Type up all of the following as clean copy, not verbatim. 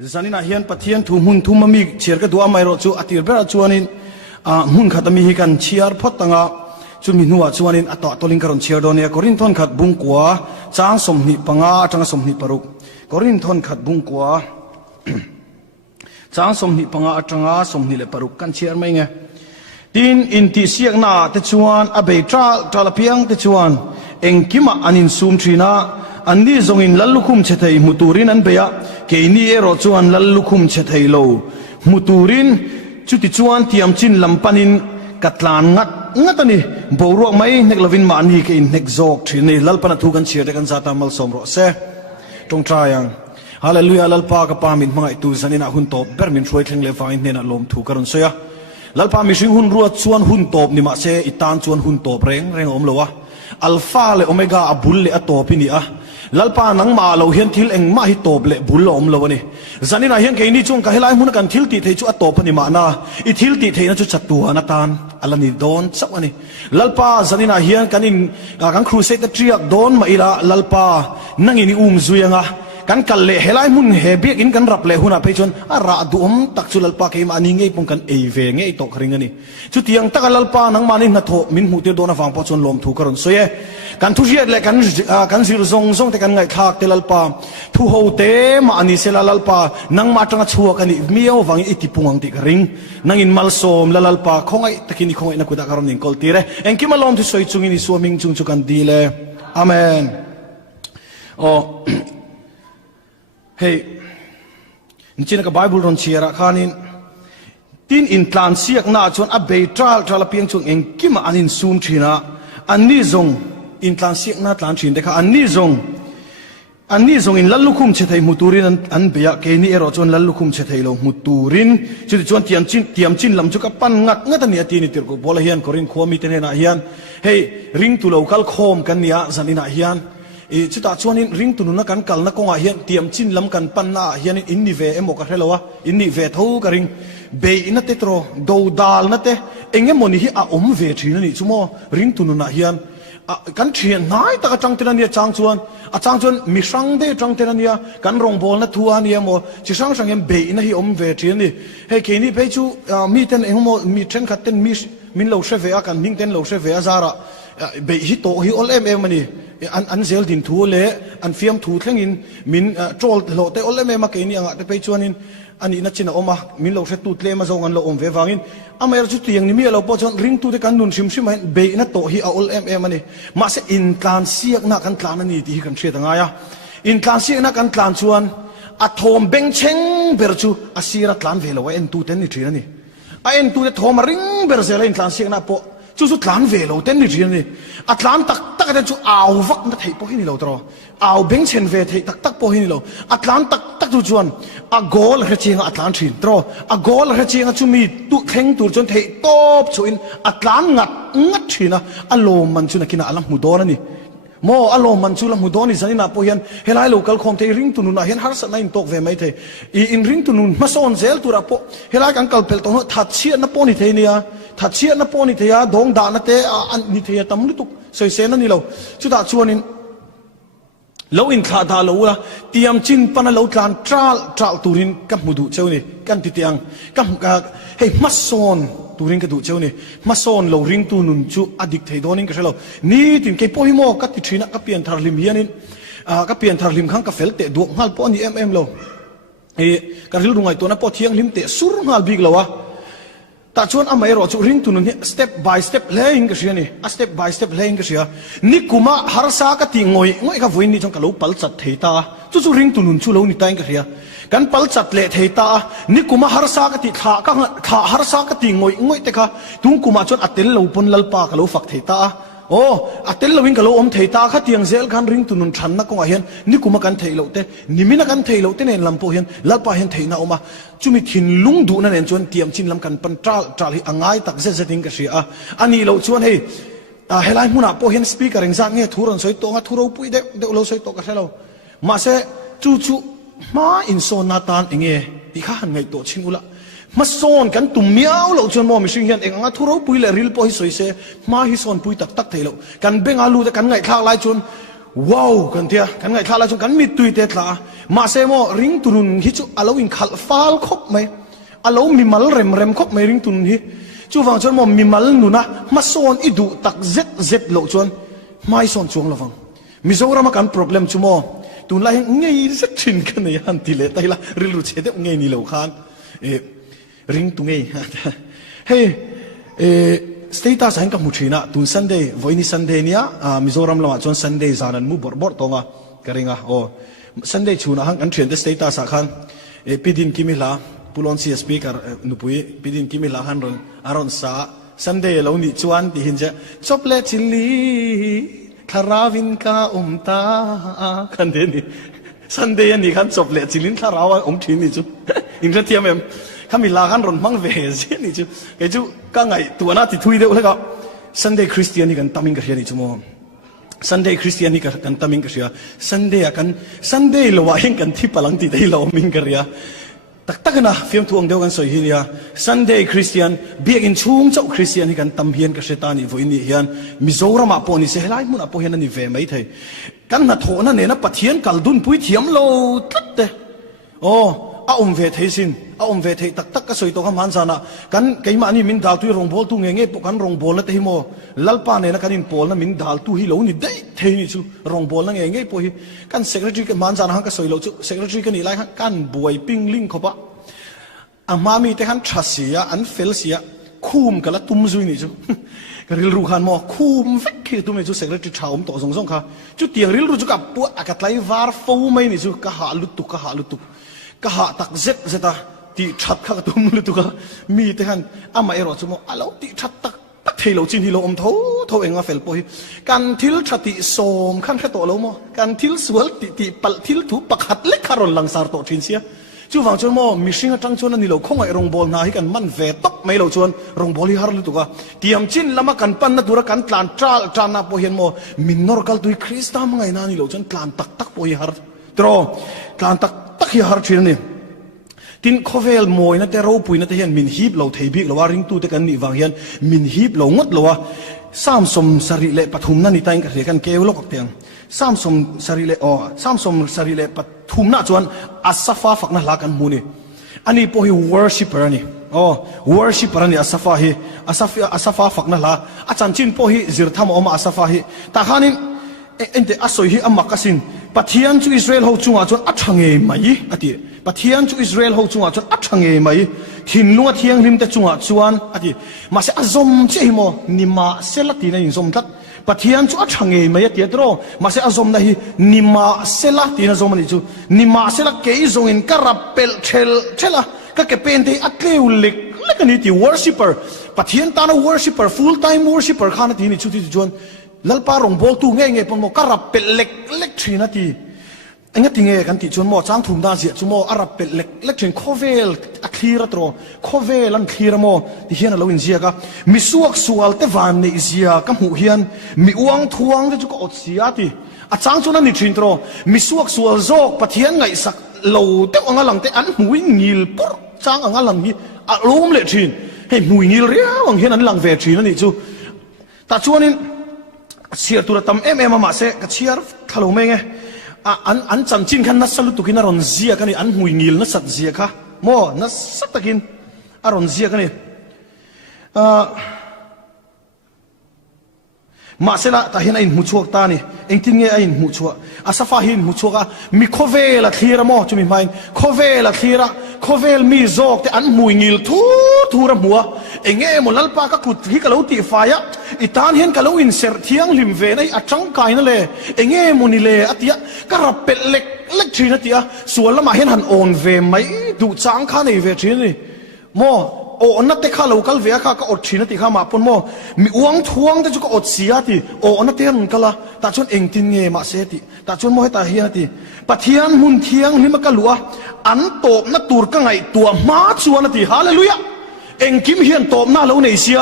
zanin a hian pathian thu mun thu mami cher ka duwa mai ro chu atir ber chuanin mun khatami hi kan chiar photanga chumi nuwa chuanin ato toling karon chiar donia korinthon khat bungkwa chang somni panga atanga somni paruk korinthon khat bungkwa chang somni panga atanga somni le paruk kan chiar mai nge tin inti siak na te chuan abei tra piang te chuan engkima anin sum trina anni zongin lallukhum chethei muturin an beya keini ero chuan lallukhum chethei lo muturin chuti chuan tiam chin lampanin katlan ngatani boruak mai neklovin ma ani ke in nek jok thini lalpana thu kan chiar kan zata mal somro se tong trayang hallelujah lalpa ka pamin mangai tu zanina hun top bermin throi thleng le fain nena lom thu karon soya lalpa mi sing hun ruat chuan hun top ni ma se itan chuan hun top reng om lowa alpha le omega abul le atop ni a lalpa nang ma lo hian thil eng ma hi top le bul lo om lo ni zanina hian ke ni chung ka helai mun kan thil ti thei chu atop ni ma na I thil ti thei na chu chatu na tan alani don chak ani lalpa zanina hian kanin kan crusade the triak don ma ila lalpa nangini zuyanga kan kalle helai mun hebek in kan rap le huna pe chon ara du tak chu lalpa ke ma ni ngei pung kan ei ve ngei to khring ani chu tiang tak lalpa nang mani na tho min hu te dona wang po chon lom thu karon soye kan thu riat le kan zir zong te kan ngai khak te lalpa thu ho te ma ani sela lalpa nang ma tanga chuak ani miao wang I ti pungang ti ring nang in mal som lalpa khongai takini khongai na kuda karon ning kol tire engki malom thu soi chung ini suaming chung chu kan dile amen oh hey nchin ka bible ron chiara khanin tin in tlan siak na chon a be tral piang chung eng kima anin sum thina anni zong in tlan siak na tlan thin dekha anni zong in lallukhum chethei muturin an beya ke ni ero chon lallukhum chethei lo muturin chu chon tiam chin lam chu ka pan ngat ani ati ni tir ko bola hian korin khomi te na hian hey ring tu local khom kan nia zanina hian chuta chuanin ring tununa kan kalna konga hian tiam chin lam kan panna hian inni ve emo ka hrelowa inni ve tho ka ring be ina te tro do dal na te enge moni hi a ve thina ni chumo ring tununa hian kan thian nai ta ka tang tena ni chang chuan mi sang de tang tena ni kan rong bol na thua ni mo chi sang em be ina hi ve thina ni he ke ni pe chu mi ten engmo mi thren khat ten mi min lo she ve a kan ning ten lo she ve a zara be hi to hi ol em ani an zel din thu le an fiam thu thlengin min trol lo te ol em ma ke ni anga te pe chuanin ani na china oma min lo se tu tle ma zongan lo om ve wangin amer chu tiang ni mi lo po chon ring tu te kan nun sim be na to hi a ol em ani ma se in tlan siak na kan tlan ani ti kan thre tanga ya in tlan siak na kan tlan chuan a thom beng cheng ber chu asira tlan ve lo en tu ten ni thri ani a en tu te thom ring ber zela in tlan siak na po chu tlan ve lo ten ni thri ani a tlan tak te chu aw vak na thei po hi ni lo tro aw beng chen ve thei tak po hi ni lo a tlan tak chu chuan a gol he chinga a tlan thin tro a gol he chinga chu mi tu theng tur chon thei top chu in a tlan ngat thina a lom man chu na kina alam mu don ani mo alo man chu la mu doni zanina po hian helai local khom te ring tu nun a hian har sa nain tok ve mai the in ring tu nun mason zel tura po helai kan kal pel to tha chia na po ni the nia tha chia na po ni the ya dong da na te an ni the tam lu tuk soi se na ni lo chu da chuanin lo in kha da lo la tiam chin pana lo tlan tral turin kam mudu cheu ni kan ti tiang kam ka hey mason turing ka du cheu ni mason lo ring tu nun chu adik thei donin ka shelo ni tin ke po hi mo ka ti thina ka pian thar lim hianin ka pian thar lim khang ka fel te du ngal po ni em lo ka ril rungai to na po thiang lim te sur ngal big lo wa ta chuan amai ro chu ring tu nun step by step laying ka shia ni a step by step laying ka shia ni kuma har sa ka ti ngoi ka voin ni chong ka lo pal chat thei ta chu ring tu nun chu lo ni tai ka shia kan pal chat le thei ta ni kuma har sa ka ti kha har sa ka ti ngoi te kha tung kuma chon atel lo pon lalpa ka lo fak thei ta atel lo wing ka lo om thei ta kha tiang zel kan ring tu nun than na ko hian ni kuma kan thei lo te ni mina kan thei lo te nen lam po hian lalpa hian thei na oma chumi thin lung du na nen chon tiam chin lam kan pan tral hi angai tak ze ding ka sia ani lo chuan hei helai huna po hian speaker eng zang nge thuron soi to nga thuro pui de lo soi to ka helo ma se chu ma in so na tan enge ti kha han ngai to chin ula ma son kan tum miao lo chon mo mi sing hian eng anga thuro pui le ril po hi soi se ma hi son pui tak thei lo kan benga lu te kan ngai thak lai chon ว้าวกันเถอะกันไงท่าละจงกันมีตุยเตะละมาเซโมริงตุนุนฮิจูอาลวินขัลฟาลคบไหมอาลวมีมัลเร็มคบไหมริงตุนฮิจู่ฟังจนโมมีมัลนุนะมาโซนอิดูตักเจ็ดโลจวนไม่โซนจวงละฟังมิโซรามากัน problem จู่โมตุนไล่ไงเจ็ดชินกันเนี่ยฮันติเลตไยละริลุเชเดไงนี่เหลวขานริงตุงไงเฮ้status ให้กับมุชีนะตุน Sunday วันนี้ Sunday เนี่ยมิโซรัมละมาจน Sunday จานันมูบอร์ตงะกระเริงะโอ้ Sunday ชูนะฮังอันเทรนด์ status สักขันปีดินกิมิลาปุลอน CSP กับนุปุยปีดินกิมิลาฮันรอนอารอนซา Sunday เราหนิจวนที่เห็นจะจบเละจิลีคาราวินกาตาคันเดนี่ Sunday นี่ขันจบเละจิลินคาราวันทีนี่จูอินเทอร์เทียมเอ็มข้ามีลากันรอนมังเวสนี่จูไอ้จูก็ไงตัวน่าติดทุยเดียวเลยก็ Sunday Christian นี่กันตามิงกันเชียนี่จูโม Sunday Christian นี่กันตามิงกันเชีย Sunday กัน Sunday เราว่าเห็นกันที่พลังติดให้เรามิงกันเรียตักนะฟิล์มทวงเดียวกันสวยฮิเนีย Sunday Christian เบียกินชุ่งเจ้า Christian นี่กันตำเฮียนกับเชตานี่วันนี้เฮียนมิโซรามาปอนี่เสียหลายมุนอปอเฮียนนี่เวไม่เทกันน่ะโถนั่นเนี่ยนะปะเทียนกัลดุนปุ้ยเทียมโลตัดเตโอ้เวทให้สินเวทให้ตักก็สวยตัวข้ามันซานะกันไก่มานี่มินดาลตุยรองบอลตุงเงี้ยพวกกันรองบอลแล้วแต่ฮิโมลัลปาเนี่ยนะกันอินบอลนะมินดาลตุฮิโลนี่ได้เทนี่จูรองบอลนั่งเงี้ยพวกฮิกันเซกเรตรีกันมันซานะฮังก็สวยโลจูเซกเรตรีกันนี่ไล่กันบวยปิ้งลิงเขาปะอามามีแต่ขันทรัสเสียอันเฟลเสียคุมกันละตุ้มซุยนี่จูก็ริลรูขันมอคุมเฟกคือตุ้มนี่จูเซกเรตรีชาวต่อส่งค่ะจูเตียงริลรูจูกับปัวอากาศไหลวาร์ฟูไม่นี่จูก็หาลุตุก็หาตักเจ็ดที่ชัดข้าตุ้มลุตุก็มีแต่ขันอามาเอรอจูโมอาแล้วที่ชัดตักเทโลจินฮิโลเท่าเองว่าเฟลปอยการทิลชัดติโสมขันแค่ตัวเราโมการทิลสวลติปัลทิลถูปักหัดเล็กคารอนหลังสารโตทินเสียจู่ฟังจนโมมิชิงจังชวนนี่เราคงไอรองบอลนาให้กันมันเวตกไม่เราชวนรองบอลที่ฮาร์ลุตุก็เตรียมจินละมากันปั้นนัดดูระกันตลานจานนาโปเห็นโมมินนอร์กัลตุยคริสต์มังไงนานี่เราชวนตลานตักโปยฮาร์ตรอตลานตักฮิฮาร์ชินนี่ทินโคเวลมวยนั่นแต่เราปุยนั่นแต่เห็นมินฮีบเราเทบิกเราว่าริงตูแต่กันนี่ฟังเห็นมินฮีบเรางดเราว่าสามสมสริเลปฐุมนั่นนี่ตั้งกันเรียกันเกลโลกเตียงสามสมสริเลสามสมสริเลปฐุมน่าจวนอัสฟาฝักนั่นลากันมูนี่อันนี้พวก worshipper นี่worshipper นี่อัสฟาฝักนั่นละอาจารย์จินพวกจิรธรรมออกมาอัสฟาฮิแต่ข้านี่เอ็นเดอสอยฮิอามักสินปะเทียนจูอิสราเอลเขาจุงอาจวนอัดชังเอไหมอดีปะเทียนจูอิสราเอลเขาจุงอาจวนอัดชังเอไหมถิ่นลัวเทียงริมแต่จุงอาจวนอดีมาเสอซอมเจฮิโมนิมาเซลัตีนั่นซอมทัดปะเทียนจูอัดชังเอไหมเตียตรอมาเสอซอมได้นิมาเซลัตีนั่นซอมนี่จูนิมาเซลัเกยซงอินกระเปลเชลก็เก็บเป็นที่อัดเลวเล็กกันนี่ที่ worshipper ปะเทียนตานะ worshipper full time worshipperข้านาทีนี่ชุดที่จวนลัลปารองบอลตูเงี้ยปนโมกระรับเป็นเล็กทีนาทีไอ้เงี้ยที่เงี้ยกันที่ชวนโมจ้างถุงดาเสียชวนโมอารับเป็นเล็กทีโคเวลอัคลีระตรอโคเวลันคลีระโมที่เฮียนเราอินเซียก็มิสวกสวลเตวันในอิเซียก็หูเฮียนมีอวงทวงที่จุกอดเสียทีอาจารย์ชวนนั่นนี่ทินตรอมิสวกสวลโจกปะเทียนไงสักเหลาเตอังหลังเตอันหูงิลปุ๊บจ้างอังหลังนี้อารมณ์เลยทีให้หูงิลเรียวังเฮียนอันหลังเวทีนั่นนี่จูแต่ชวนนี่เชียร์ตัวตั้มมาเสกเชียร์ทะลุไม่ไงอันจำจินขันนัสลุตุกินอารอนเซียกันนี่อันหุยงิลนัสสัตเซียค่ะโมนัสสัตตะกินอารอนเซียกันนี่มาเสละแต่เห็นไอ้หูชัวตานี่เองทิ้งไงไอ้หูชัวอาซาฟาหินหูชัวก็มีโคเวลคลีระโมจุมีไหมโคเวลคลีระโคเวลมีโจกแต่อันหุยงิลทูระหัวเองมุลัลปาก็กุดที่กะเลาตีไฟอะอีตานเห็นกะเลาอินเสร์เทียงลิมเวในอัจังกายนั่นเลยเองมุนิเลอติยะก็รับเป็ดเล็กทีนั่นติยะส่วนละมาเห็นหันโอนเวไหมดูจางข้าในเวทีนี่โมโอ้นัดเตะข้าเราคัลเวียข้าก็อดชีนติข้ามาปนโมมีอวงทวงแต่จุกอดเสียติโอ้นัดเตะมันก็ละแต่ชนเองตินเงมาเสติแต่ชนโมให้ตาเฮียติปะเทียนมุนเทียงนี่มันก็ลัวอันโตบนัดตูร์ก็ไงตัวมาชวนติฮาเลลูยาเองกิมเฮียนโตบหน้าเราในเสีย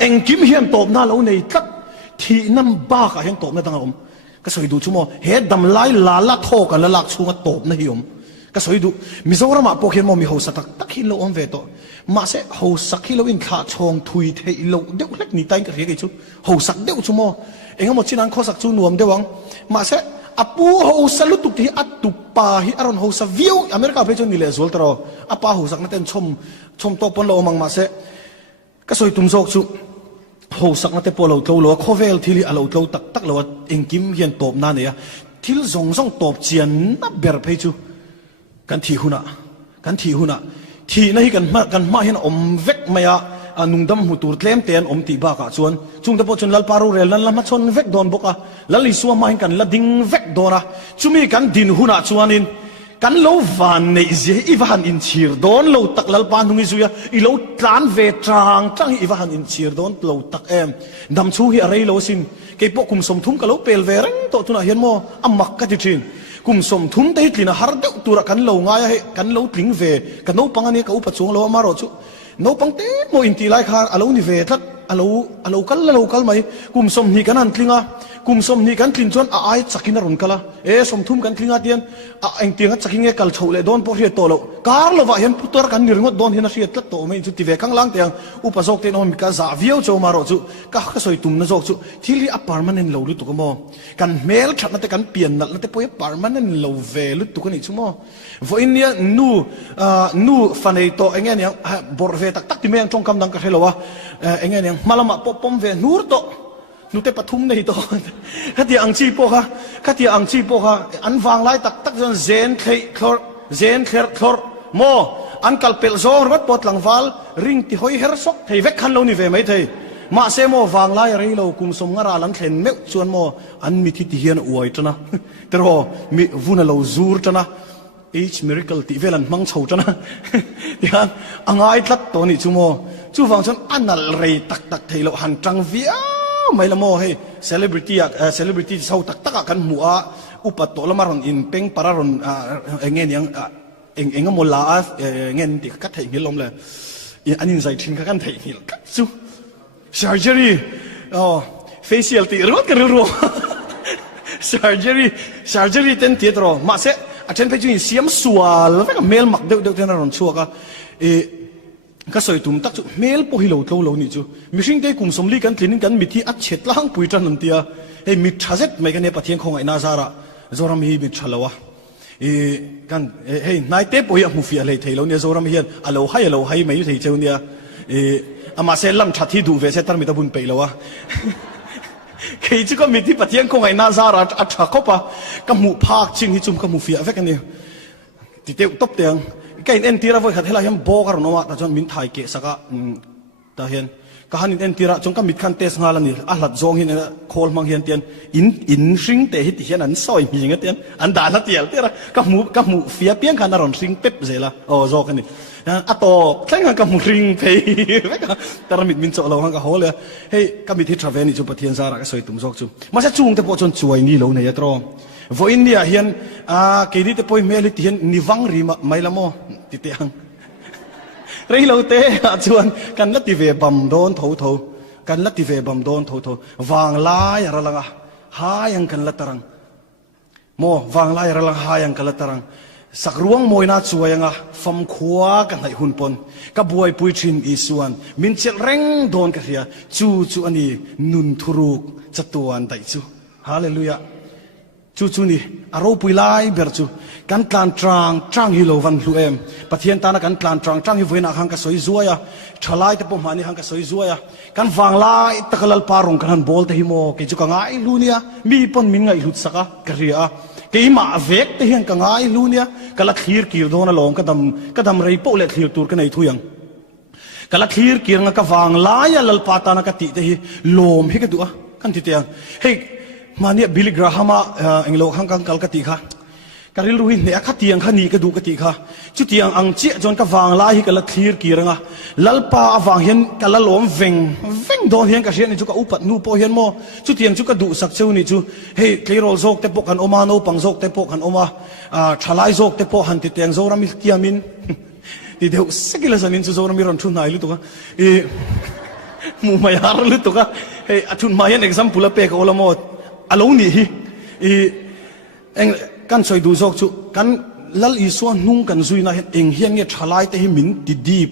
เองกิมเฮียนโตบหน้าเราในตักที่นั่นบ้ากับเฮียนโตบในต่างอมก็สวยดูชั่วโมงเฮ็ดดำไล่ลาละโทกันละลักชูมาโตบนะฮิม ก็สวยดูมิโซรามาพวกเห็นมอมีหัวสักตักฮิโลอมเวโตมาเสหัวสักฮิโลอินขาชงทุยเทฮิโลเดี๋ยวเล็กนี่ตายกันเรียกไอ้ชูหัวสักเดี๋ยวชูมอเองก็หมดชินังข้อสักชูนวมเดี๋ยววังมาเสอปูหัวสักลุตุกที่อัตุปาฮิอารอนหัวสักวิวอเมริกาไปจนนี่เลยสุลตรออปาหัวสักนั่นเต็มชมโตปนโลมังมาเสก็สวยตุ้มโซกชูหัวสักนั่นเต็มปนโลตัวโลโคเวลที่ลีอโลตัวตักโลเองกิมเฮียนตบนั่นเนี่ยที่ลงส่งตบเจียนนับเบอร์ไปชูกันทีหุ่นทีนั่นกันมาเห็นอมเวกมายานุ่งดำหูตูดเล่มเตียนอมตีบ้ากะชวนจุงตะโพชนลัลปารูเรลนั่นละมาชนเวกโดนบกะลัลลิสัวมาเห็นกันละดิ้งเวกโดนะจุมีกันดินหุ่นชวนินกันโลวานในเสียอีวานอินชีร์โดนโลตักลัลปานุงิซุยอีโลตานเวทจังอีวานอินชีร์โดนโลตักดำชูฮีอะไรโลสินเก็บพวกคุมสมทุมกะโลเปลเวรังโตตุน่าเห็นโมอัมมักกะติจินกุมสมทุนได้ที่น่ะฮาร์ดตัวละกันเราง่ายกันเราถึงเวกันโนปังอันนี้ก็อุปสงเรามารอชุโนปังเต้โมอินตีไลค์ฮาร์เรานี่เวทัดเรากัลไหมกุมสมนี่กันนั่นคลิงอ่ะกุมสมนี่กันคลิงจนไอ้สักกินรุนกัลสมทุมกันคลิงอ่ะเตียนเอ็งเตียงสักกินเงี้ยกัลโชว์เลยโดนพวกเฮียโตเราการเราว่าเห็นพุทธรักันนี่รึงว่าโดนเห็นนักเรียนตัดโตไม่จุดที่เวข้างล่างเตียงอุปสงเตียนอมิกาซาวิโอโจมารอชุก็สวยตุ่มนะโจชุที่ลีอพาร์ตเมนต์เราลุตุกโมกันเมลชัดนั่นแต่กันเปลี่ยนนั่นแต่พอยอพาร์ตเมนต์เราเวลุตุกันอีกชั่วโมงวันนี้นูฟันไอโตเองเนี่ยบอร์เวตักที่เมียงจงกำลังกันให้เราว่าเองเนี่ยมาละมาปอมเวนูร์โตนูเตปทุมในโตขัดที่อังชีโปค่ะอันฟังไล่ตักจนเซนเคลร์โมอันกัลเปลโซร์วัดปอดหลังฟัลริงที่หอยเฮร์ซอกที่เวกขันเรานี่เวไม่เทมาเซโมฟังไล่อะไรเราคุมสมงาราลังเข็นเมื่อชวนโมอันมีที่เฮียนอวยจันะแต่รอมีวุ้นเราจูร์จันะeach miracle ที่เวลันมังโฉจันะที่อันอ่างไอ้ทัดตัวนี้ชูโมชูฟังจนอันนั่นเรยตักที่เราหันจังเวียไม่ละโมให้ celebrity เศร้าตักกันหัวอุปโตละมารอนอินเป็งปารอนเงี้ยยังเองก็มลาเงี้ยติกัดไทยงี้ลมเลยอันนี้ใส่ทิ้งกันไทยงี้กัดซู surgery facial ตีรวดกันรัว surgery เต็มที่ตรอมาเสอาจารย์ไปจุนเสียมสวลแล้วก็เมลหมักเด็กๆนั่นรอนชัวก็สวยตุ่มตักจุเมลพอฮิโลโตโลนี่จูมิชิงได้กุมสมลีกันคลินิกกันมิที่อัดเช็ดล้างปุยจันนันเตียมิทัศน์ไม่กันเนี่ยปะเทียงของไอ้นาซาระโซรามีมิชัลวะกันนายเตปอยากมุฟีอะไรเทโลเนี่ยโซรามีเห็นอโลให้ไม่ยุติเจ้าเนี่ยอามาเซลัมชัดที่ดูเวเซตันมิตาบุญไปแล้ววะเคยจุก็มิที่ปะเทียงของไอ้นาซาระอัดชักเข้าปะก็มุภาคชิงที่จุ่มก็มุฟีอะไรกันเนี่ยติเตตบเตียงก็เห็นทีระไว้ขัดให้เราเห็นโบกันหรอวะแต่จนมินไทยเกะสักแต่เห็นก็หันเห็นทีระจงก็มิดขันเตสงาลันนี่อัลลัดจงเห็นโคลมังเห็นเตียนอินซิงเตะที่เห็นอันซอยมีอย่างเตียนอันด่าละเตียนทีระก็มูเฟียเปียงขันนารอนซิงเป๊ปเสร็จละโอ้จกันนี่อัตโตแค่งั้นก็มูริงเพย์แต่เรามิดมินโจเราหังก็โหเลยเฮ้ยก็มิดที่ทราเวนิจูปะเทียนซาระก็สวยตุ้มจอกจูมาเสจุงแต่พอจนช่วยนี่เราเนี่ยตรอวันนี้เห็นเคยดีแต่พอยเมลิที่เห็นนิวังรีมาไม่ละโมติเตียงเรื่องเราเตะชวนกันลัดที่เวบัมโดนทูกันลัดที่เวบัมโดนทูวางลายอะไรล่ะหายังกันลัดตรังโมวางลายอะไรล่ะหายังกันลัดตรังสักร่วงมวยน่าช่วยยังฟอมขวากันให้หุ่นปนกับบวยปุยชินอีส่วนมินเชลเร่งโดนกันเฮียจูอันนี้นุนทุรุกจัตัวอันใดจูฮาเลลูยาจูนี่อารมณ์ปุยไล่เบิร์จูกันกลานตรังฮิโลวันลูเอ็มปะเทียนตานะกันกลานตรังฮิโวนักหังกสวยจัวyaชลายแต่ผมหานี่หังกสวยจัวyaกันฟังไล่ตะกลัลปารองกันบอลเตหิโมกิจุกังไอลูเนียมีปนมินไงลุดสักะกเรียกี่มาเวกเตหิงกังไอลูเนียกัลขีร์กีร์โดนลงกระดมไรโปเลขีร์ตูร์กันในทุยังกัลขีร์กีร์งกฟังไล่ลัลปาตานะกติเตหิลมให้กันดูกันติเตียงเฮ้มาเนี่ยบิลลี่กราฮัมเอ็งโลหังกังกัลกติค่ะการิลรูหินเนี่ยขัดเตียงขันนี้ก็ดูกติค่ะจุดเตียงอังเจียจนกวางลายกัลคลีร์กีรงะลัลปาอวางเห็นกัลลมเวงโดนเห็นกับเชียนี่จุกอุปัตนูโปเห็นโมจุดเตียงจุกดูสักเช้านี่จูเฮ้คลีโรโซกเตปกันอมาโนปังโซกเตปกันอมาชลายโซกเตปหันติเตียงโซรามิลเตียมินที่เดียวสกิลสันินโซรามิรอนชุนไหนลุตุกะมูมายาร์ลุตุกะเฮ้ชุนมายันเอกซัมพุลเปกโอลามอดอารมณ์นี่เอ็งกันสวยดูโซกชุกัน ลลอีส่วนนุ่งกันซุยนะเองเฮียงเงี้ยทลายแต่ให้มินติดีบ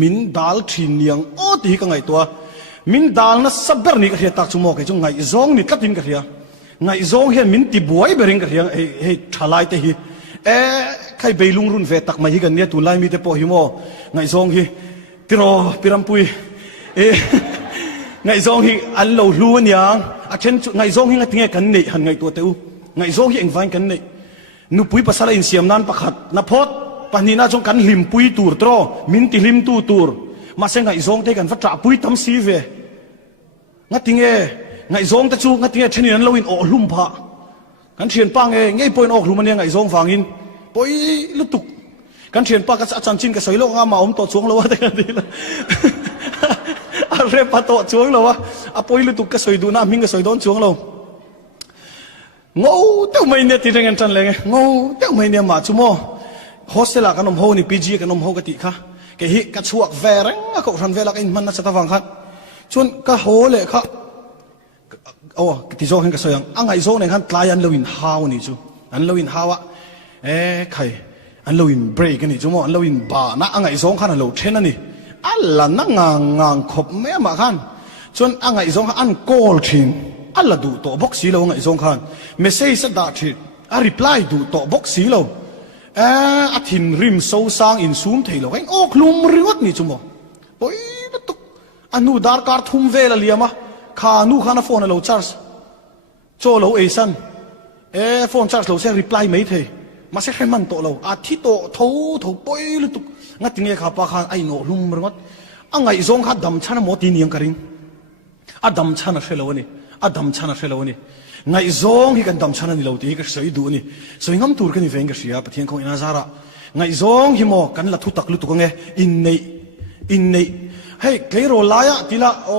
มินดาลทีเนียงโอ้ตีกันไงตัวมินดาลนะสับเบอร์นี่ก็เฮียตักชั่วโมงก็จงไงซองนี่ตัดดินก็เฮียไงซองเฮียมินติบวยเบริงก็เฮียเฮ้ทลายแต่ฮีใครไปลุงรุ่นเวตักมาฮีกันเนี่ยตุลายมีแต่พอฮิโมไงซองฮีติโรปิรัมปุยไงซองฮีอันเราล้วนยังอาเช่นไงซองฮีไงทิ้งกันนี่หันไงตัวเต้าไงซองฮีเองฟังกันนี่นุปุยภาษาอินเสียมนั้นประคัดนับพอดปนีน่าจงกันลิมปุยตูร์ตรอมินติลิมตูร์มาเสงไงซองเทกันฟัดจ่าปุยตั้มซีเวงัดทิ้งไงซองตะจูงัดทิ้งเช่นนั้นเราอินออกลุ่มพะกันเชียนปังไงปอยออกลุ่มมันยังไงซองฟังอินปอยลุตุกกันเชียนปังกันอาจารย์จินกับสอยโลกงามาอมต่อช่วงเราว่าแต่กันดีละอะไรปะต่อช่วงเราวะอะปอยลุตุกกับสอยดูน้ามิงกับสอยโดนช่วงเรางงเต้าไม่เนี่ยตีเรื่องกันเลยไงงงเต้าไม่เนี่ยมาชั่วโมงโฮสเทลกันนมโฮนี่พีจีกันนมโฮกติค่ะแกฮิกัดชวกเวรังก็ทันเวลักอินมันน่าจะฟังครับชวนก็โฮเลยค่ะโอ้ที่โซ่เห็นก็สวยอังไงโซ่เนี่ยขันตายอันเลวินฮาวนี่จูอันเลวินฮาวะใครอันเลวินเบรกนี่ชั่วโมงอันเลวินบานะอังไงโซ่ขันอันเลวเทนนี่อัลลันนั่งงางขบแม่มาขันชวนอังไงโซ่อันโกลทินอัลลัดูตัวบ็อกซี่เราไงส่งขันเมสเซจด่าทีอ่ะรีプライดูตัวบ็อกซี่เราอาทินริมโซซางอินซูมเทเราไงโอ้คลุมริวัดนี่จุ่มโอ้ยตุกอันนู้ดาร์การ์ทุ่มเวลเลียมะขานู้ขานาโฟนเราชาร์จโจเราเอซันโฟนชาร์จเราเสียรีプライไม่เทมาเสียให้มันโตเราอาทิตโตทูปอยลุตุกงัดทิ้งเอขาปะขันไอโนลุมริวัดอังไงส่งขัดดำชนะโมตีนียงกริงอ่ะดำชนะเชลวนี่อดัมชนะเชลวนี่ไงซองที่กันดำชนะนี่เราตีก็สวยดูนี่สวยงามตูร์กันนี่เฟงก็เสียปะเทียนของอินาซาระไงซองที่โมกันละทุตักลุตุกงเงอินเนเฮ้ยเคยโรลายะทีละโอ้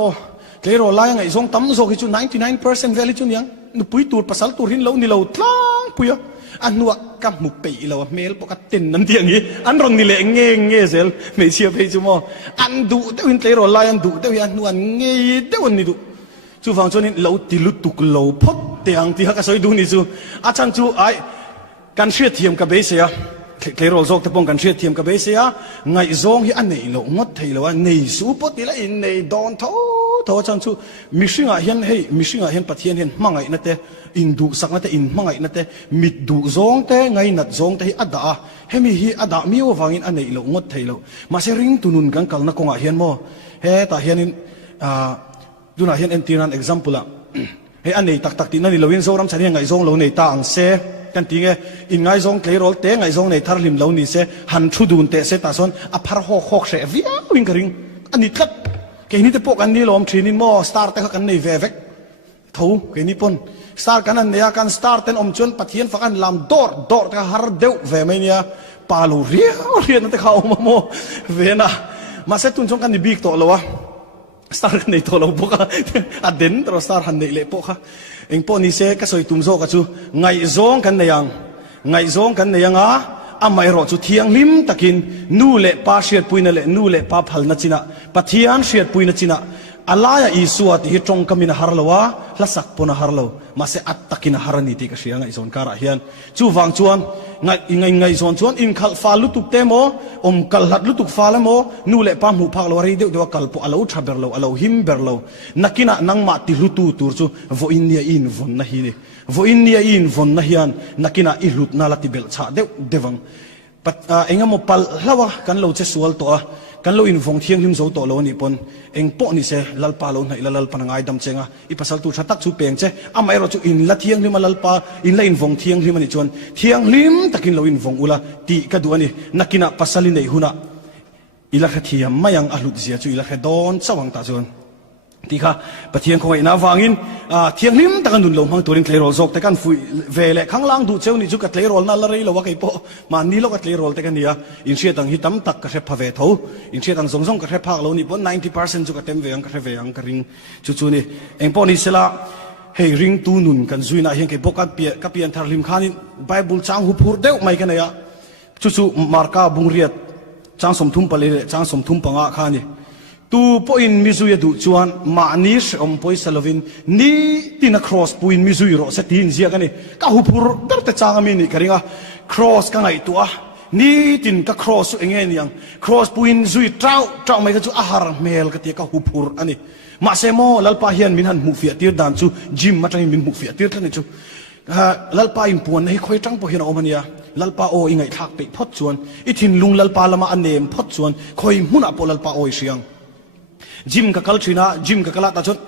เคยโรลายะไงซองตั้มโซกิจู99% valueจูนี่ยังนุปุยตูร์ภาษาตูรินเรานี่เราทลางปุยอันนัวกับมุปีเราเมลปกตินั่นเทียงนี้อันรองนี่แหละเงี้ยเซลไม่เชื่อไปจูโมอันดูเดี๋ยวอินเคยโรลายะดูเดี๋ยวอันนัวเงี้ยเดี๋ยวนี่ดูจูฟังชนี่เราติลุตุกเราพดเตียงที่ฮักก็สวยดูนี่จูอาจารย์จูไอการเชื่อเทียมกับเบสเซียเคยรู้จอกแต่ปงการเชื่อเทียมกับเบสเซียไงซองที่อันไหนเรางดเทเราว่าในสูปติละอินในดอนท้ออาจารย์จูมิชิงอ่ะเห็นเฮ้ยมิชิงอ่ะเห็นปะเทียนเห็นมังไงนั่นแต่อินดูสักนั่นแต่อินมังไงนั่นแต่มิดดูซองแต่ไงนัดซองแต่อัดดาเฮ้มีฮีอัดดามีว่าฟังอินอันไหนเรางดเทเรามาเสริงตุนุนกันกัลนักกงอ่ะเห็นโมเฮ้แต่เห็นดูน่าเห็นเอ็นตีนัน example ละเฮ้ยอันนี้ตักตีนั่นนี่เราวินโซรัมฉันยังไงซองเราในตาอังเซกันตีไงอินไงซองเคยรอลเตะไงซองในทาร์ลิมเรานี่เซหันชุดูนเตะเซตาซอนอพาร์หอกเซวิอาวิงกริงอันนี้ทัดแค่นี้แต่พวกอันนี้เราทรีนินโมสตาร์เตะกันในเวเวกทูแค่นี้ปนสตาร์กันนั่นเนี่ยกันสตาร์เต้นจนปะเทียนฝักันลำดอร์แต่ฮาร์เดวเวไม่เนี่ยปาลูเรียนั่นแต่เขามาโมเวน่ะมาเซตุนชงกันในบิ๊กโตแล้ววะสตาร์กันในตัวเราพวกอ่ะเด่นตัวสตาร์หันในเละพวกเองพวกนี้เสกก็สวยตุ้มโซกันจูไงซองกันในยังอ่ะไม่รอจูเทียงลิมตะกินนู่เละปาเชียดปุยนั่นเละนู่เละปาพัลนัจินะปะเทียนเชียดปุยนัจินะอะไรอีสวดที่ตรงกมินฮาร์ลวะละสักปนฮาร์ลวมาเสอัตตะกินฮาร์นิติกเสียงไงซอนการะเฮียนจูฟังชวนไงซอนชวนอินขัลฟาลุตุกเตโมกัลหัดลุตุกฟาลโมนู่เละปาหูพักลวารีเดียวกัลปออาลูทราเบอร์ลวอาลูฮิมเบอร์ลวนักกินะนังมาติลุตุตูร์จูวอินเนียอินวนนะฮีนี่วอินเนียอินวนนะฮียันนักกินะอิลุตนาลติเบลชาเดวังเองโมปัลลาวะกันเราจะสวลตัวกันเราอินฟงเทียงหิมโซโตเรานี่ปนเองปอนี่เสลัลปาเราไหนลัลปานงายดำเจงอ่ะอีภาษาตูชัดตักชูเปียงเจอ่ะไม่เราจะอินละเทียงหิมลัลปาอินละอินฟงเทียงหิมนี่จวนเทียงหิมตะกินเราอินฟงอุลาตีกระดูอันนี้นักกินะภาษาลินในหุนะอิลักเทียมไม่ยังอลุดเสียจูอิลักดอนสว่างตาจวนที่ค่ะปะเทียงคงไอ้นาฟังอินเทียงหิมตะกันดุนลมหังตัวริงเคลโรลจกแต่กันฟุยเวเลข้างล่างดูเจ้านี่จุกเคลโรลนั่นละเลยเราว่าไอ้ปอมานี่เราก็เคลโรลแต่กันเนี่ยอินเชียตังฮิตัมตักกระเทพพเวทูอินเชียตังสงกระเทพพักเรานี่ปน90%จุกเต็มเวียงกระเทพเวียงกระริงจู่ๆนี่เองปอนี่เสละเฮริงตูนุนกันซุยนะเฮงเก็บกันเปียกับเปียนทาริมขานี่ไบเบิลจางหุบหูเดียวไม่กันเนี่ยจู่ๆมาร์กาบุงเรียดจางสมทุมปะเลยจางสมทุมปังอาขานี่ tu po in mizui du chuan ma ni om poi salovin ni tin a cross puin mizui ro sa tin zia kani ka hupur dar te chang ami ni karinga cross ka ngai tua ni tin ka cross enge niang cross puin zui trau mai ka chu ahar mel ka te ka hupur ani ma se mo lalpa hian min han mu fia tir dan chu gym ma tang min mu fia tir tani chu lalpa in puan nei khoi tang po hian omania lalpa o ingai thak pe phot chuan I thin lung lalpa lama anem phot chuan khoi huna po lalpa oi siang gym ka kalchina gym ka kala ta chut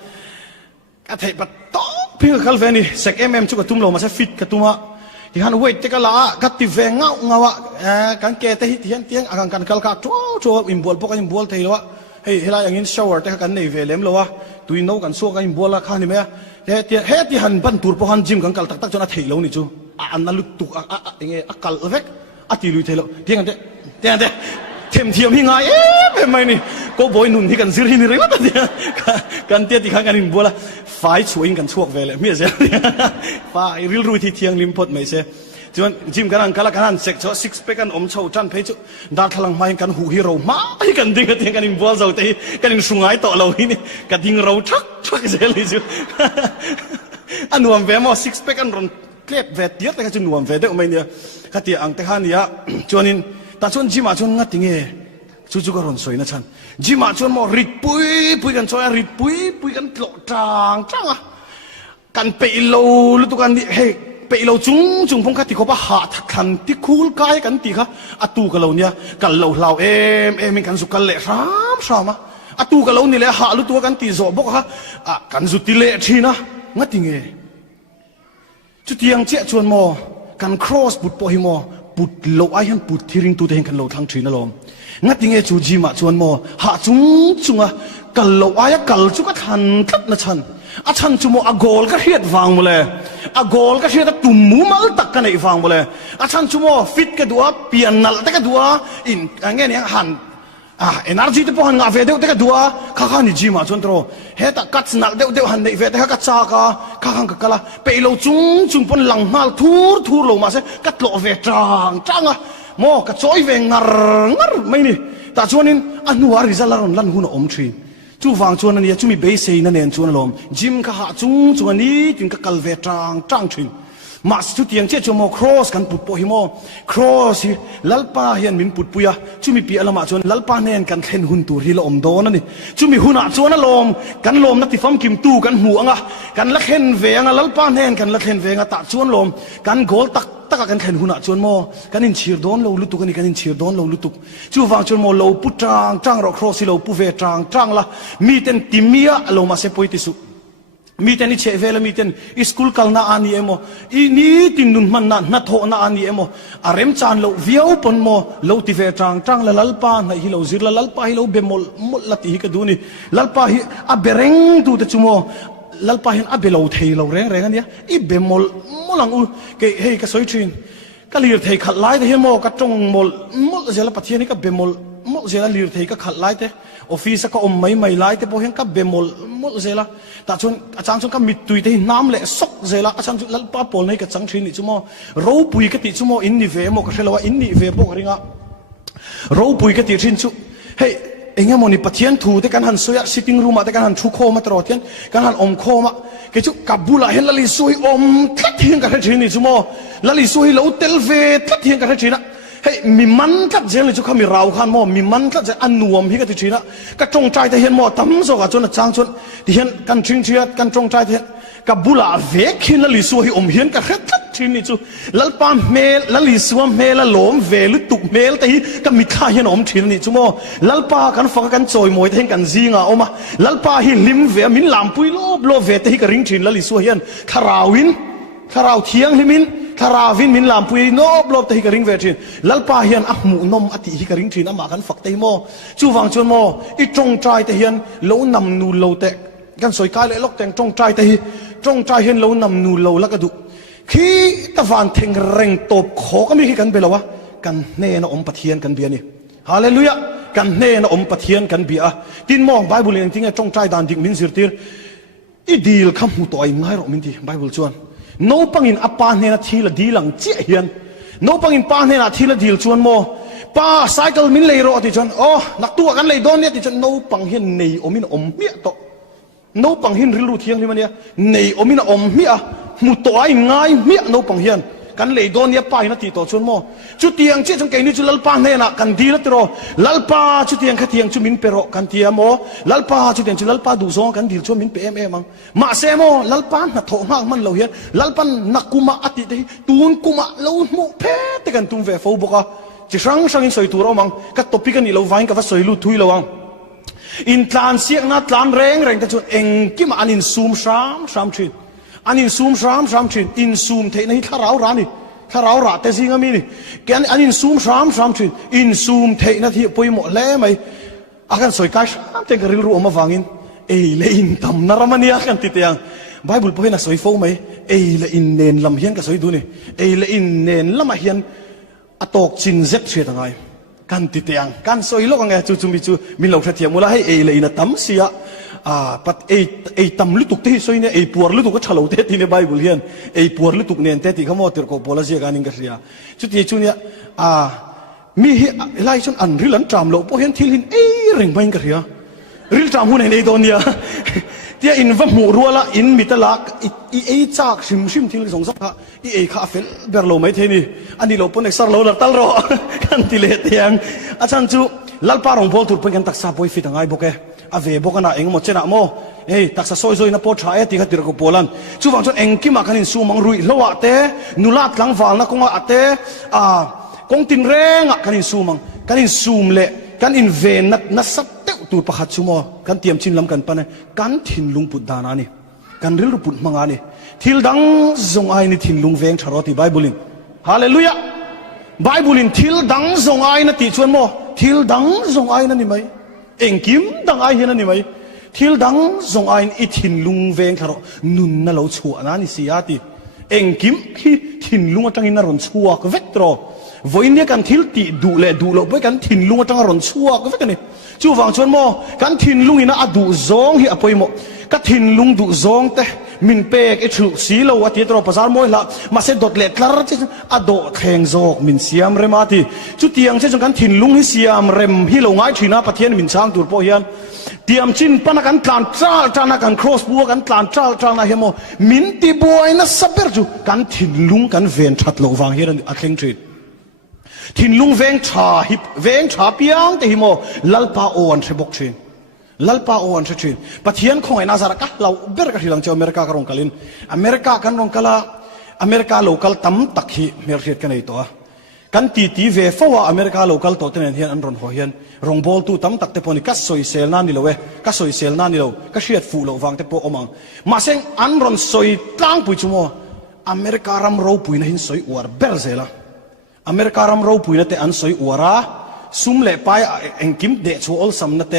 ka thei pat to ping ka kalveni sek chu ka tumlo ma se fit ka tuma ti han weight te kala ka ti ve ngau ngawa kan ke te hian tiang agang kan kal ka cho im bol po kan bol thei lo hei helai angin shower te kan nei ve lem lo wa tui no kan so kan bol la kha ni me he ti han ban tur po han gym kan kal tak tak chona thei lo ni chu an na lut tu enge akal vek ati lui thei lo tiang te thêm thiam hi ngai em mai ni ko boy nun hi kan zir hi ni re ta dia kan tia ti khang kan in bola fai chuin kan chuak vele mi se fa ril ru thi thiang lim pot mai se chuan gym kan kala kan sek cho six pack kan om chho chan phei chu dar thalang mai kan hu hi ro ma hi kan ding ka tiang kan in bol zo te kan in sungai to lo hi ni ka ding ro thak se li chu anuam ve mo six pack kan ron klep ve tiat ka chu nuam ve de mai ni ka ti ang te han ya chuanin ta chuan jima chuan nga tinge chu ka ron soi na chan jima chuan mo rit pui kan choi rit pui kan tlo tang a kan pe lo lu tu kan ni he pe lo chung phong ka ti ko ba ha than ti khul kai kan ti kha atu ka lo nia kan lo hlau em kan su kan le ram a atu ka lo ni le ha lu tu kan ti zo bok ha kan zu ti le thina nga tinge chu tiang che chuan mo kan cross but po hi mo put lo ai han put thiring tu te hen kan lo thang thina lom nga tinge chu ji ma chuan mo ha chunga kal lo ai kal chu ka than that na chan a chan chu mo a gol ka hiat wang mo le a gol ka hiat tum mu mal tak ka nei wang mo le a chan chu mo fit ka dua pian nal ta ka dua in angen yang han energy te po han nga ve deu te ka dua kha ni ji ma chuan tro he ta kat nal deu han nei ve te ka cha ka khang ka kala pe lo chung pon lang mal thur lo ma se kat lo ve trang a mo ka choi ve ngar mai ni ta chuanin anuwa result ron lan hun om thrin chu wang chuan ani chu mi be sei na nen chuan lom gym ka ha chung ani tin ka kal ve trang thrin mas chu tiang che chu mo cross kan put po hi mo cross hi lalpa hian min put puya chu mi pi alama chuan lalpa nen kan thlen hun tur hi lo om don ani chu mi huna chuan lom kan lom na ti fam kim tu kan hu anga kan la khen ve anga lalpa nen kan la khen ve anga ta chuan lom kan gol tak kan khen huna chuan mo kan in chir don lo lutuk ani kan in chir don lo lutuk chu wang chuan mo lo pu trang ro cross hi lo pu ve trang la mi ten timia lo ma se poi ti su mi ten i che vela mi ten school kal na ani emo I ni tin nun man na tho na ani emo arem chan lo viau pon mo lo ti ve trang la lalpa na hi lo zir la lalpa hi lo bemol mol la ti ka duni lalpa hi a bereng tu te chumo lalpa hin a belo thei lo reng ania I bemol molang u ke hei ka soi thin ka lir thei khat lai te hi mo ka tong mol zela pathian ni ka bemol mol zela lir thei ka khat lai te office ka om mai lai te po hen ka bemol mol zela ta chun achang chun ka mit tui te nam le sok zela achang chu lalpa pol nei ka chang thin ni chumo ro pui ka ti chumo in ni ve mo ka helawa in ni ve bo ringa ro pui ka ti thin chu hey engem moni pathian thu te kan han soya sitting room te kan han thu kho ma tro tian kan han om kho ma ke chu kabula hen lali sui om thlat hian ka thin ni chumo lali sui lo tel ve thlat hian ka thina hey mi man thlat zel ni chu khami rau khan mo mi man thlat je anuam hi ka ti thina ka tong trai te hian mo tam zo ka chon chang chon ti hian kan thing thiat kan tong trai te kabula ve khin lali sui om hian ka khat thin ni chu lalpa mel lali suam mel la lom ve lu tuk mel te hi ka mi kha hian om thin ni chumo lalpa kan fa kan choi moi te kan zinga oma lalpa hi lim ve min lam pui lo ve te hi ka ring thin lali su hian tharau thiang limin tharavin min lam pui no blob te hi ka ring ve thin lalpa hian a mu nom ati hi ka ring thin ama kan fak te mo chu wang chuan mo I tong trai te hian lo nam nu lo te kan soi kai le lok teng tong trai te hi tong trai hian lo nam nu lo la ka du khi ta van theng reng top kho ka mi khi kan belawa kan ne na om pathian kan bia ni hallelujah kan ne na om pathian kan bia tin mo bible eng ting tong trai dan dik min zir tir I deal kham hu toi ngai ro min ti bible chuan no pangin apa ne na thila dilang che hian no pangin pa ne na thila dil chuan mo ป้าไซเคิลมินเลยรอที่ฉันโอ้นักตัวกันเลยโดนเนี่ยที่ฉันโนปังเฮียนในอมินอมเมียโตโนปังเฮียนริลูเทียงที่มันเนี่ยในอมินอมเมียมุตัวไอ้ง่ายเมียโนปังเฮียนกันเลยโดนเนี่ยไปนะตีต่อชวนโมจุดเตียงเชื่อจังเกนี่จุลลปาเนี่ยนะกันดีละตรอลลปาจุดเตียงขัดเตียงจุมินเปรอกันเตียโมลลปาจุดเตียงจุลลปาดูซองกันดีชวนมินเปเอ็มมังมาเซโมลลปาหนักโถมากมันเราเฮียลลปันนักกุมาอติเดตูนกุมาเราโมเพแต่กันตุ่มเวฟบุกะจะช่างอินสอยตัวเรามังกัดตบปีกันนี่เราไว้กับว่าสอยลุทุยเราวังอินทลานเสียงนัดลานแรงแต่จนเองกิมาอันอินซูมสามชินอันอินซูมสามชินอินซูมเทนให้ข้าเราร้านี่ข้าเราร้าแต่สิ่งนี้นี่แกนอันอินซูมสามชินอินซูมเทนที่ป่วยหมดแล้วไหมอาการสอยกัชเต็งกริลรู้ออกมาฟังอินเลอินทำนารมันเนี่ยกันติดยังไบเบิลพูดให้นักสอยโฟไหมเลอินเนนลำเฮียนกับสอยดูนี่เลอินเนนลำเฮียนอตอกจินเซ็ตเชียตั้งไงกันติดยังกันสอยโลกไงจู่ๆมีเราเทียมมูลให้เลยนะตั้มเสียปัดตั้มลุตุกที่สอยเนี่ยปัวลุตุกก็ฉลาดเทที่ในไบเบิลเฮียนปัวลุตุกเนี่ยเทที่เขาโมติร์ก็โพลาเซียกันนิงกันเสียจุดที่จุดเนี่ยมีไล่ชนอันริลันจามโลกพอเห็นที่หินเร่งไปกันเสียริลจามหุ่นในตัวเนี่ยที่อินวัมหูรัวละอินมิตรลักจากชิมที่สงสักข้าเฟลเบอร์โลไม่เท่นี่อันนี้เราปนเอกสารเราตัลรอกันที่เลตียงอาจารย์จูลัลปารงพอลถูกเป็นกันตักซาบอยฟิตง่ายบุกเออเวบุกนะเองหมดเจนะโมตักซาซอยนะพอใช้ที่ขัดติระกบอลันจูฟังจนเองกิมากันอินซูมังรุยละวะเตนุลาดหลังฟังนะคงว่าเตคงตินแรงกันอินซูมังกันอินซูมเละกันอินเวนนัสัตเตอตัวประหัตชูโมกันเตรียมชินลำกันปะเนี่ยกันทินลุงปุดดานานี่กันริลปุดมังอานี่ทิลดังจงไอนี่ทินลุงเวงชารอติไบเบิลินฮาเลลูยาไบเบิลินทิลดังจงไอนะติชวนโมทิลดังจงไอนั่นนี่ไหมเอ็งกิมดังไอเห็นนั่นนี่ไหมทิลดังจงไออิทินลุงเวงชารอนุนนั่นเราชัวนั่นนี่สิอาติเอ็งกิมที่ทินลุงจังอินนารอนชัวก็เวกตรอวันนี้กันทิลติดูเราไปกันทินลุงจังอรอนชัวก็เวกันนี่จู่ฟังชวนโมกันทินลุงอินะอดูซองฮิอภัยโมกันทินลุงดูซองเตมินเปกไอชุสีเราวัดที่ตรอภาษาโมยละมาเสดดเล็ดคลาร์ที่อโดแทงซอกมินเสียมเรมาทีจู่เตียงเช่นกันทินลุงฮิเสียมเรมฮิเราง่ายชีนาปะเทียนมินช้างตัวโปเฮียนเตรียมชินปนักกันตลานจ้าจานักกันครอสบัวกันตลานจ้าจานะเฮโมมินตีบัวไอนะสับเบอร์จูกันทินลุงกันเวนชัดเราฟังเฮียนอัดเข่งทรีทินลุงเวงชาฮิบเวงชาเปียงแต่ฮิโมลัลปาโออันเชบกชินลัลปาโออันเชชินปะเทียนของไอ้นาซาระกะเราเบรกที่หลังจากอเมริกากรองกลินอเมริกากันรองกลาอเมริกาโลกาลตั้มตักฮิเมริกกันไอตัวกันตีเวฟว่าอเมริกาโลกาลตัวเต็นเฮียนอันรอนหัวเฮียนรองบอลตู้ตั้มตักเตปอนี่กัสซอยเซลนั่นนี่เราเวกัสซอยเซลนั่นนี่เรากัสเชียดฟูเราฟังเตปออมังมาเซงอันรอนซอยตั้งปุยชั่วโมอเมริการำเราปุยนะหินซอยอวาร์เบลเซล่ะอเมริการำเราปุยนั่นเตอันสอยอวราซุ่มเล่ไปเอ็งกิมเดชโอลซัมนั่นเต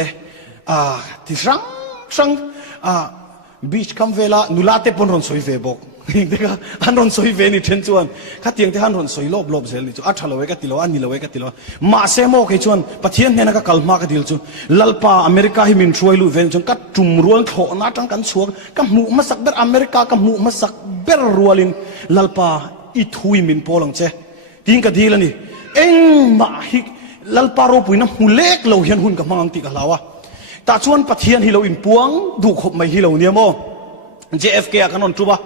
ที่ช่างบีชคัมเวลานุลาเตปนรอนสอยเวบกเด็กอันรอนสอยเวนี่เชนชวนข้าเตียงที่อันรอนสอยลบเซลนี่จูอัชฮัลโหลเวกัติโลอันนี่โลเวกัติโลมาเซโมกชวนปะเทียนเนี่ยนักกัลมากัติลจูลัลปาอเมริกาฮิมินช่วยลูเวนจนกัดจุ่มรวนโถนาจังกันชัวกับหมู่มาสักเบอร์อเมริกากับหมู่มาสักเบอร์รัวลินลัลปาอิทุยมินโพลังเจทิ้งกันทีละนี่เอ็งมาฮิลัลปาโรปุยน้ำหูเล็กเราเห็นหุ่นกับมังติกะลาวะตาชวนปะเทียนฮิเราอินปวงดูขบไม่ฮิเราเนี่ยโม JFK กันนนจูบะ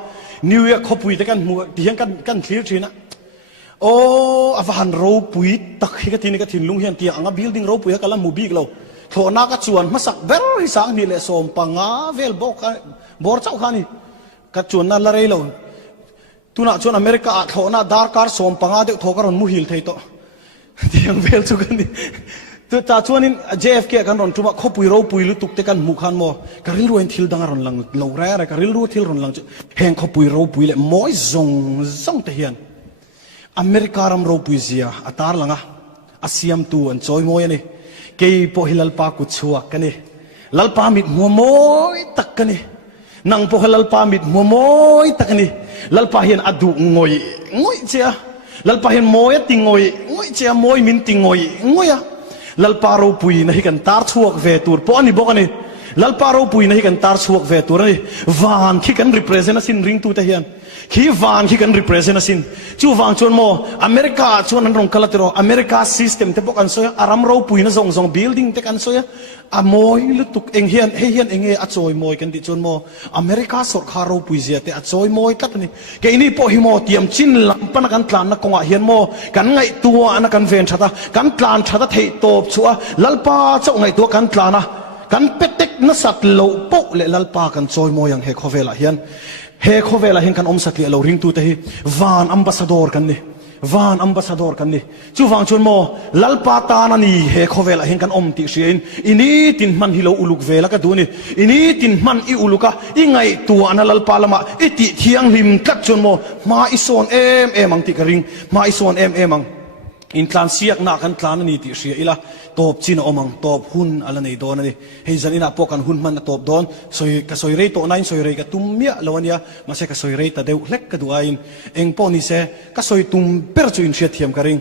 นิวยอร์กขบปุยแต่กันหมู่ที่ยังกันคลีร์ชีนะโอ้อวานเราปุยตักฮิกทีนี่กทินลุงเฮียนเตียงอ่ะบิลดิ้งเราปุยกันละมูบีกเราโถนากัดชวนมาสักเบอร์ที่สังนี่แหละสมปังอาเวลบอกบอร์เจ้าขานี่กัดชวนนั่นละเรเราตุน่าชวนอเมริกาโถน่าดาร์การสมปังอาเด็กโถการอนมุฮิลเทยโตที่ยังเวลสุกันนี่ตัวตาชวนนี่ JFK กันรอนจุมาขบุยเราปุยลุตุกเตกันมุขันโมการิลรู้เห็นทิลดังรอนหลังเราแร่การิลรู้ทิลรอนหลังแห่งขบุยเราปุยเลยมอยซงเทียนอเมริการำเราปุยเสียอัตาร์หลังอาเซียมตัวอันจอยมอยนี่เกย์พอฮิลัลปากุชัวกันนี่ลัลปามิดมัวมอยตักกันนี่นังพอฮิลัลปามิดมัวมอยตักกันนี่ลัลปาเห็นอดูงอยเจ้าลัลปาเห็นมอยติงอยเจ้ามอยมินติงอยอะลัลปาเราปุยนะฮิกันตาร์ชัวกเวตูร์ปอนี่บอกกันนี่ lalpa ro pui na hi kan tar chuak ve tur ni van khi kan represent asin ring tu te hian khi van khi kan represent asin chu wang chon mo America chon an rong kalatero America system te pok an soya aram ro pui na zong zong building te kan soya a moi lutuk eng hian he hian enge a choi moi kan ti chon mo America sor kha ro pui zia te a choi moi kat ni ke ni po hi mo tiam chin lam pan kan tlan na konga hian mo kan ngai tua an kan ven thata kan tlan thata thei top chua lalpa chau ngai tua kan tlana kan petek na sat lo po le lalpa kan choi moi yang he khovela hian he khovela hian kan om sakli lo ring tu te hi van ambassador kan ni van ambassador kan ni chu wang chun mo lalpa ta na ni he khovela hian kan om ti hrin ini tin man hi lo uluk vela ka du ni ini tin man i uluka i ngai tua na lalpa lama iti thiang lim tlak chun mo ma ison em ang ti ka ring ma ison em ang in tlan siak na kan tlan ni ti hria ila top chin omang top hun ala nei don ani hei zanina po kan hun man na top don soi ka soi rei to nain soi rei ka tumia lawania ma se ka soi rei ta deu hlek ka duain eng po ni se ka soi tum per chu in hria thiam ka ring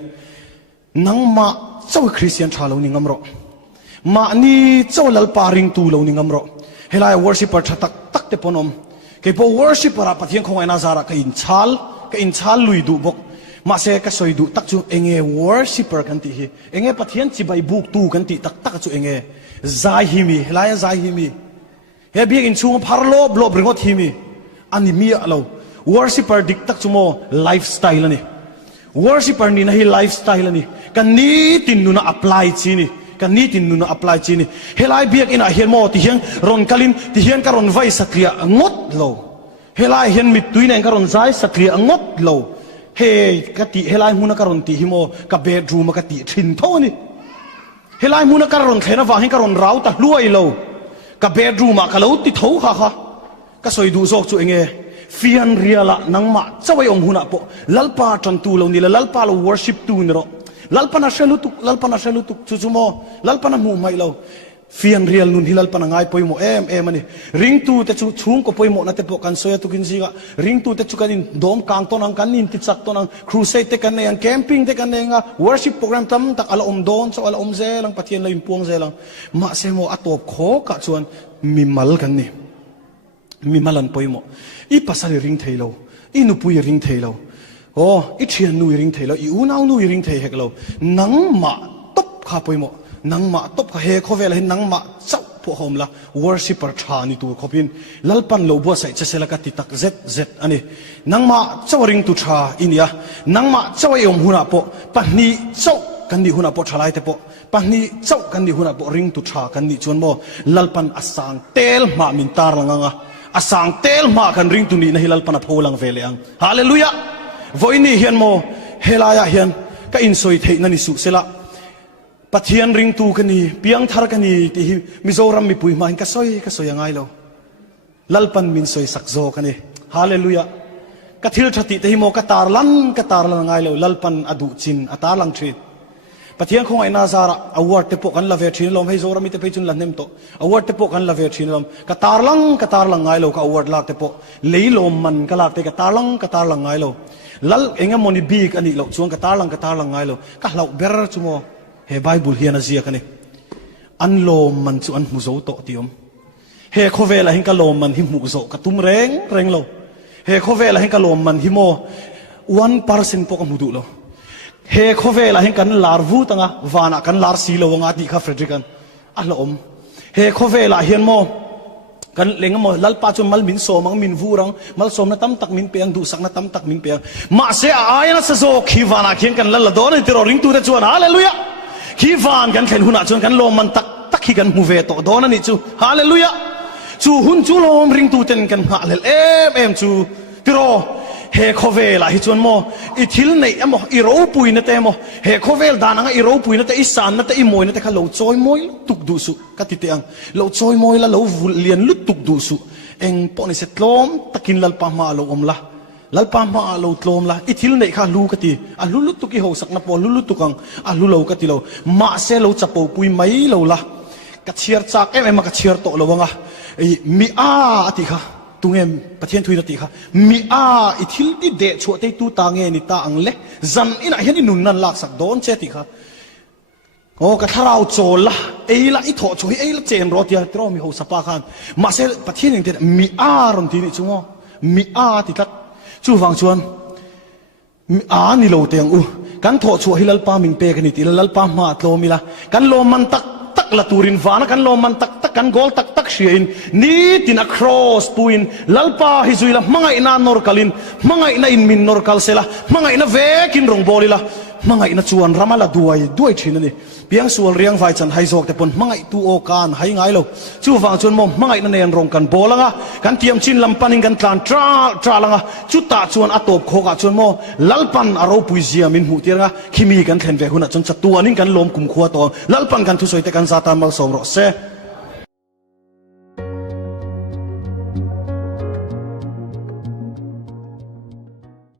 nang ma chau christian thalo ni ngamro ma ni chau lal paring tu lo ni ngamro helai worshipper thatak tak te ponom ke po worshipper a pathian khong ena zara ka in chal lui du bok ma se ka soi du tak chu enge worshipper kan ti hi enge pathian chi bai buk tu kan ti tak tak chu enge zai hi mi helai zai hi mi he biak in chung pharlo blob ringot hi mi ani mi alo worshipper dik tak chu mo lifestyle ani worshipper ni na hi lifestyle ani kan ni tin nu na apply chi ni kan ni tin nu na apply chi ni helai biak in a hian mo ti hian ron kalin ti hian ka ron vai saklia ngot lo helai hian mit tuin en ka ron zai saklia ngot lo hey kati helai muna karon ti himo ka bedroom ka ti thin thoni helai muna karon thena wa hin karon rau ta luai lo ka bedroom ka lo ti tho kha ka soi du zok chu enge fian riala nangma chawai om huna po lalpa tan tu lo ni lalpa lo worship tu ni ro lalpa na shelu tuk chu chu mo lalpa na mu mai lo fian real nun hilal panangai poimo em ani ring tu te chu chung ko poimo na te po kan soya tu kin siga ring tu te chu kan in dom kang to nang kan in ti chak to nang crusade te kan ne yang camping te kan ne nga worship program tam tak ala don so ala zelang pathian la impuang zelang ma se mo atop kho ka chuan mimal kan ni mimalan poimo I pasal ring thailo I nu pui ring thailo oh I thian nu ring thailo I unau nu ring thai heklo nang ma top kha poimo nang ma top ka he khovel hin nang ma chau po homla worshipper thani tu khopin lalpan lo bo sai chesela ka ti tak z ani nang ma chawring tu tha inia nang ma chawai om huna po pani chau kan ni huna po thalai te po pani chau kan ni huna po ring tu tha kan ni chon mo lalpan asang tel ma min tar langa asang tel ma kan ring tu ni na hilal pan pholang vele ang hallelujah voini hian mo helaya hian ka insoi thei na ni su sela pathian ring tu kani piang thar kani ti mizoram mi pui main ka soi angai lo lalpan min soi sakzo kani hallelujah ka thil thati te mo ka tar lan ngai lo lalpan adu chin atar lang thri pathian khong ai na zara award te po kan la ve thin lom hei zoram mi te pe chun lan nem to award te po kan la ve thin lom ka tar lang ngai lo ka award lak te po leilom man ka lak te ka tar lang ngai lo lal enga moni big ani lo chuang ka tar lang ngai lo ka lau ber chumo he bible hian azia kani an lom man chu an mu zo to tiom he khovela hin ka lom man hi mu zo ka tum reng lo he khovela hin ka lom man hi mo 1% po ka mu du lo he khovela hin kan lar vu tanga wana kan lar si lo nga ti kha frederican ala om he khovela hian mo kan lenga mo lalpa chu mal min so mang min vurang mal som na tam tak min peang du sak na tam tak min peang ma se ayana sa zo khiwana khian kan lal don ti ro ring tu te chuan hallelujah khi van kan thlen huna chon kan lom man tak hi kan mu ve to don ani chu hallelujah chu hun chu lom ring tu ten kan ha lel em chu tiro he khovela hi chon mo I thil nei amo I ro pui na te mo he khovel dananga I ro pui na te I san na te I moi na te kha lo choi moi tuk du su ka ti te ang lo choi moi la lo lian lu tuk du su eng poni se tlom takin lal pa ma lo om la lalpa ma lo tlom la I thil nei kha lu ka ti a lu lu tu ki ho sak na po lu lu tu kang a lu lo ka ti lo ma se lo chapo pui mai lo la ka chiar chak em ma ka chiar to lo wanga mi a ati kha tungem pathian thui na ti kha mi a I thil ti de chu te tu ta nge ni ta ang le zan ina hian I nun nan lak sak don che ti kha โอ้กระทาราวโจละเอละอิโถช่วยเอละเจนรถยาตรอมีหัวสปากันมาเซลประเทศหนึ่งเดียมีอารมณ์ที่นี่ชั่วโมงมีอาติดจู่ฟังชวนมีนี่โลเตียงกันโถช่วยให้ลลปามิงเปกันนี่ตีลลปามาตโลมิละกันโลมันตักละตูรินฟ้านะกันโลมันตักกันโกลตักเชียนนี่ติน across ปุยนลลปาฮิซุยละมังไงนานอร์กัลินมังไงนาอินมินนอร์กัลเซละมังไงนาเวกินรงบอลิละมังไงนาชวนรามาละด้วยชินนี่เพียงส่วนเรียงไฟจันไฮโซกแต่ปนมังไงตูโอการไฮไงโลจู่ฟังชวนมมังไงนั่นเองรงกันโบละงะกันเตรียมชินลำปันิงกันตรานตราละงะจุดตาชวนอตบโคกชวนโมลลปันอารมณ์ปุยเสียมินหูเตียงะคิมีกันเห็นเวหุนะจนจัตัวนิ่งกันลมกุมขัวตัวลลปันกันทุสอยแต่กันซาตานมาสมรสเซ